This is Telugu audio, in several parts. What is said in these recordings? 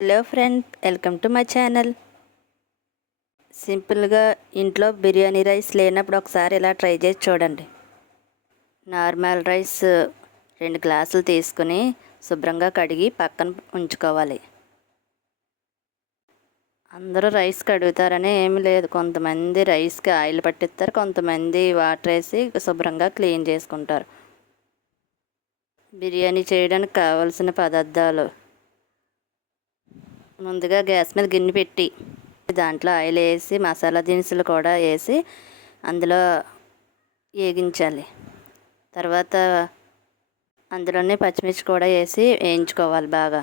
Hello friend, welcome to my channel. సింపుల్గా ఇంట్లో బిర్యానీ రైస్ లేనప్పుడు ఒకసారి ఇలా ట్రై చేసి చూడండి. నార్మల్ రైస్ 2 గ్లాసులు తీసుకుని శుభ్రంగా కడిగి పక్కన ఉంచుకోవాలి. అందరూ రైస్ కడుగుతారని ఏమి లేదు. కొంతమంది రైస్కి ఆయిల్ పట్టిస్తారు, కొంతమంది వాటర్ వేసి శుభ్రంగా క్లీన్ చేసుకుంటారు. బిర్యానీ చేయడానికి కావాల్సిన పదార్థాలు: ముందుగా గ్యాస్ మీద గిన్నె పెట్టి దాంట్లో ఆయిల్ వేసి మసాలా దినుసులు కూడా వేసి అందులో వేగించాలి. తర్వాత అందులోనే పచ్చిమిర్చి కూడా వేసి వేయించుకోవాలి బాగా.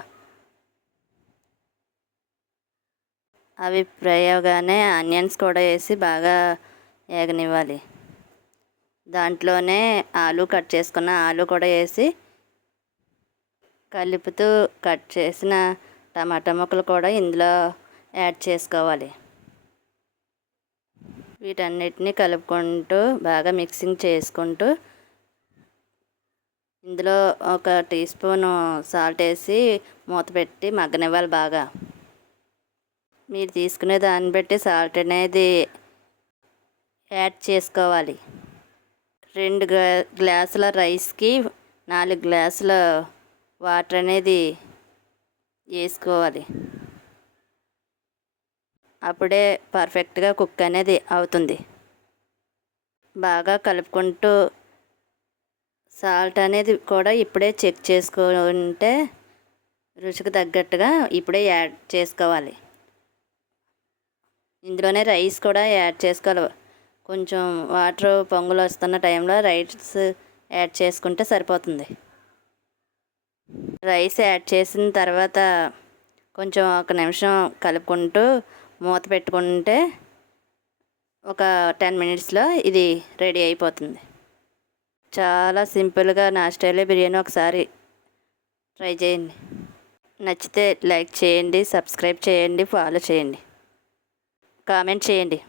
అవి ఫ్రై అవగానే ఆనియన్స్ కూడా వేసి బాగా వేగనివ్వాలి. దాంట్లోనే కట్ చేసుకున్న ఆలు కూడా వేసి కలుపుతూ కట్ చేసిన టమాటా ముక్కలు కూడా ఇందులో యాడ్ చేసుకోవాలి. వీటన్నిటిని కలుపుకుంటూ బాగా మిక్సింగ్ చేసుకుంటూ ఇందులో 1 టీ స్పూను సాల్ట్ వేసి మూత పెట్టి మగ్గనివ్వాలి బాగా. మీరు తీసుకునే దాన్ని బట్టి సాల్ట్ అనేది యాడ్ చేసుకోవాలి. 2 గ్లాసుల రైస్కి 4 గ్లాసుల వాటర్ అనేది వేసుకోవాలి. అప్పుడే పర్ఫెక్ట్గా కుక్ అనేది అవుతుంది. బాగా కలుపుకుంటూ సాల్ట్ అనేది కూడా ఇప్పుడే చెక్ చేసుకుంటే రుచికి తగ్గట్టుగా ఇప్పుడే యాడ్ చేసుకోవాలి. ఇందులోనే రైస్ కూడా యాడ్ చేసుకోవాలి. కొంచెం వాటర్ పొంగులు వస్తున్న టైంలో రైస్ యాడ్ చేసుకుంటే సరిపోతుంది. రైస్ యాడ్ చేసిన తర్వాత కొంచెం 1 నిమిషం కలుపుకుంటూ మూత పెట్టుకుంటే ఒక 10 మినిట్స్లో ఇది రెడీ అయిపోతుంది. చాలా సింపుల్గా నా స్టైల్లో బిర్యానీ ఒకసారి ట్రై చేయండి. నచ్చితే లైక్ చేయండి, సబ్స్క్రైబ్ చేయండి, ఫాలో చేయండి, కామెంట్ చేయండి.